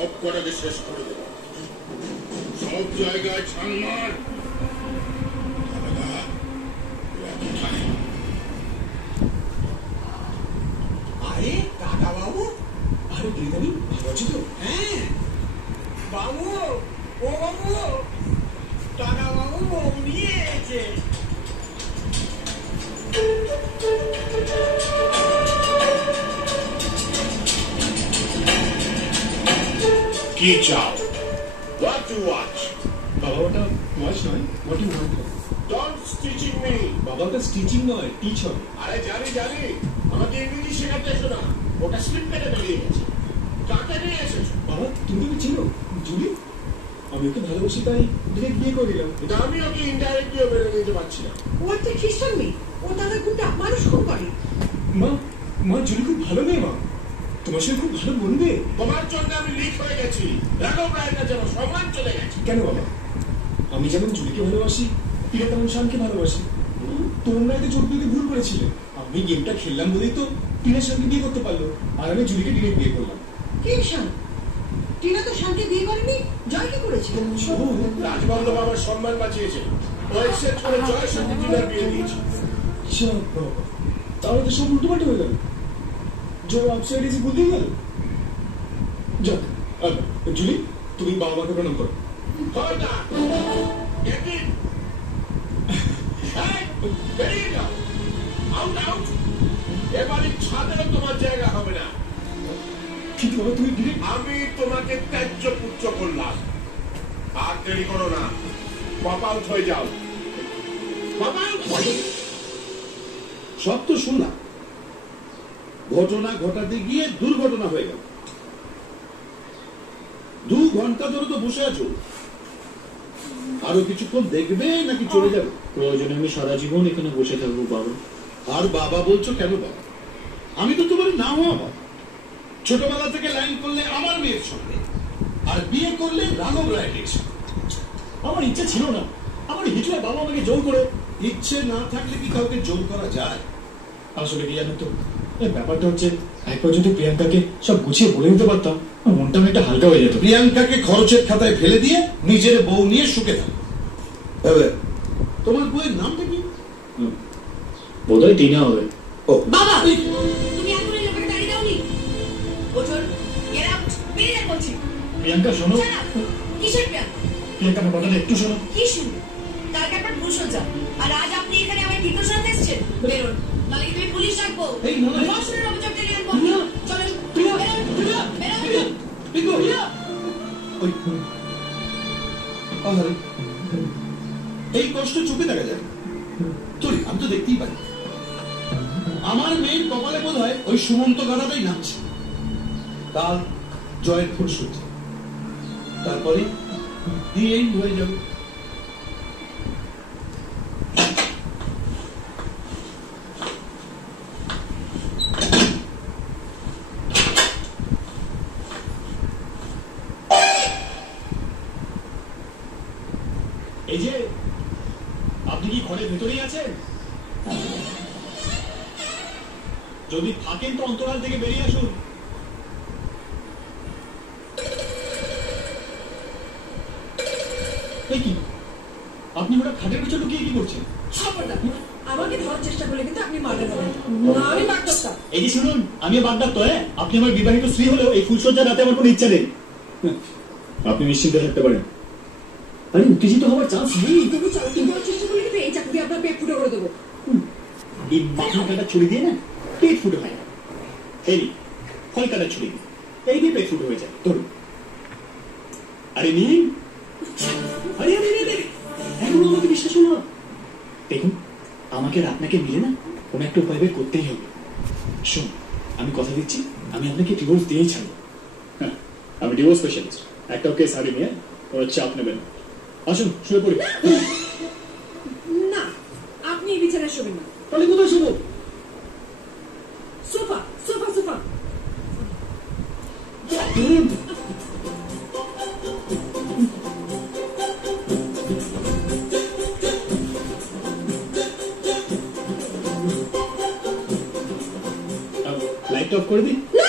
সব কটাকে শেষ করে দেব, সব জায়গায় ছান মার। আরে কাকা বাবু, আরে দিদি ভালো আছি তো? হ্যাঁ বাবু, ও বাবু, কাকা বাবু বউ নিয়ে এসেছে। কি চাও? What to watch? বাবা ওটা ওয়াচ নয়, what you want. Don't stitching me. বাবা ওটা স্টিচিং নয়, টিচ হবে। আরে জানি জানি, আমাকে ইংরেজি শেখাতে এসো না। ওটা স্লিপ কেটে বেরিয়ে গেছে। কাকে নিয়ে এসেছো? বাবা তুমি কি চিনো জুলি? আমি ওকে ভালোবাসি তাই ডিরেক্ট বিয়ে করে দিলাম। এটা আমি ওকে ইনডাইরেক্টলিও মেনে নিতে পারছি না। ও একটা খ্রিস্টান মেয়ে, ও দাদা গুন্ডা, মানুষ খুন করে। মা, মা জুলি খুব ভালো মেয়ে মা, তোমার সঙ্গে খুব ভালো বলবে। তোমার জন্য আমি লিক হয়ে গেছি, রাঘব রায়ের কাছে আমার সম্মান চলে গেছে। কেন বাবা? আমি যেমন জুলিকে ভালোবাসি, প্রিয়া তেমন শানকে ভালোবাসি। তোমরা এতে চোট দিতে ভুল করেছিলে। আমি গেমটা খেললাম বলেই তো প্রিয়ার সঙ্গে বিয়ে করতে পারলো, আর আমি জুলিকে ডিরেক্ট বিয়ে করলাম। কে শান? টিনা তো শানকে বিয়ে করেনি, জয়কে করেছে। রাজবল্লভ আমার সম্মান বাঁচিয়েছে, ও এক্সেপ্ট করে জয়ের সাথে টিনার বিয়ে দিয়েছে। তাহলে তো সব উল্টোপাল্টা হয়ে গেল। জয় আপসাইড এসে বলতেই গেল। যাক, জুলি তুমি বাবা মাকে প্রণাম করো। হয় না, get in. এই, বেরিয়ে যাও, আউট আউট। এবারে ছাদেরও তোমার জায়গা হবে না। কিন্তু বাবা তুমি ডিরেক্ট। আমি তোমাকে ত্যায্য পুত্র করলাম, আর দেরি করো না, পপ আউট হয়ে যাও। Pop out. সব তো শুনলাম, ঘটনা ঘটাতে গিয়ে দুর্ঘটনা হয়ে গেল। 2 ঘন্টা ধরে তো বসে আছো, আরো কিছুক্ষণ দেখবে নাকি চলে যাবে? প্রয়োজনে আমি সারা জীবন এখানে বসে থাকবো বাবা। আর বাবা বলছো কেন বাবা? আমি তো তোমার না হওয়া বাবা। ছোটবেলা থেকে লাইন করলে আমার মেয়ের সঙ্গে, আর বিয়ে করলে রাঘব রায়ের সঙ্গে। আমার ইচ্ছা ছিল না, আমার হিটলার বাবা আমাকে জোর করে। ইচ্ছে না থাকলে কি কাউকে জোর করা যায়? আসলে কি জানো তো, এই ব্যাপারটা হচ্ছে একবার যদি প্রিয়াঙ্কাকে সব গুছিয়ে বলে দিতে পারতাম, মনটা অনেকটা হালকা হয়ে যেত। প্রিয়াঙ্কাকে খরচের খাতায় ফেলে দিয়ে নিজের বউ নিয়ে সুখে থাকো। তোমার বউয়ের নামটা কি? বোধহয় টিনা হবে। ও বাবা, তুমি এখন এই লোকের গাড়ি দাওনি? ওঠোন, গেট আউট, বেরিয়ে যান বলছি। প্রিয়াঙ্কা শোনো। কিসের প্রিয়াঙ্কা? প্রিয়াঙ্কা আমার কথাটা একটু শোনো। কি শুনবে? কালকে আপনার ভূষজ্জা, আর আজ আপনি এখানে আমার দ্বিতীয় সাথে এসেছেন। বেরোন, নাহলে কিন্তু আমি পুলিশ রাখবো। এই না, ধর্ষণের অভিযোগ টেনে আনবো। চলেন, প্রিয়া, বেরোন, প্রিয়া, বেরোন। প্রিয়া। ওই আরে, এই কষ্ট চোখে দেখা যায় তোর, আমি তো দেখতেই পাই। আমার মেয়ের কপালে বোধ হয় ওই সুমন্ত গানাটাই নামছে। কাল জয়ের ফুলসজ্জা, তারপরে দিয়েই হয়ে যাবে। এই যে আপনি কি ঘরের ভেতরেই আছেন? যদি থাকেন তো অন্তরাল থেকে বেরিয়ে আসুন। এই কি, আপনি ওটা খাটের পিছনে লুকিয়ে কি করছেন? আমাকে ধরার চেষ্টা করলে কিন্তু আপনি মারবেন না, আমি বাদ করতাম। এই যে শুনুন, আমিও বাগদার তো। আপনি আমার বিবাহিত স্ত্রী হলেও এই ফুলসজ্জা রাতে আমার কোনো ইচ্ছা নেই। আপনি নিশ্চিন্তে থাকতে পারেন। আরে উত্তেজিত হওয়ার চান্স নেই। তবু চালাকি করার চেষ্টা করলে কিন্তু এই চাকরি আপনার পেট ফুটো করে দেবো। এই বাঁকা কাটা ছুরি দিয়ে না পেট ফুটো হয় না। এই ফল কাটা ছুরি দিয়ে এই দিয়ে পেট ফুটো হয়ে যায়। ধরুন। আরে নিন। আরে আরে আরে, এখনো আমাকে বিশ্বাস হলো না। দেখুন, আমাকে আর আপনাকে মিলে না কোনো একটা উপায় বের করতেই হবে। শুন, আমি কথা দিচ্ছি, আমি আপনাকে ডিভোর্স দিয়েই ছাড়বো। হ্যাঁ, আমি ডিভোর্স স্পেশালিস্ট, একটাও কেস হারিয়ে নিয়ে কোনো চাপ নেবেন। আসুন, শুয়ে পড়ি। না, আপনি এই বিছানায় শোবেন না। তাহলে কোথায় শোবো? Sofa, sofa, sofa. Light off করে দিই। না।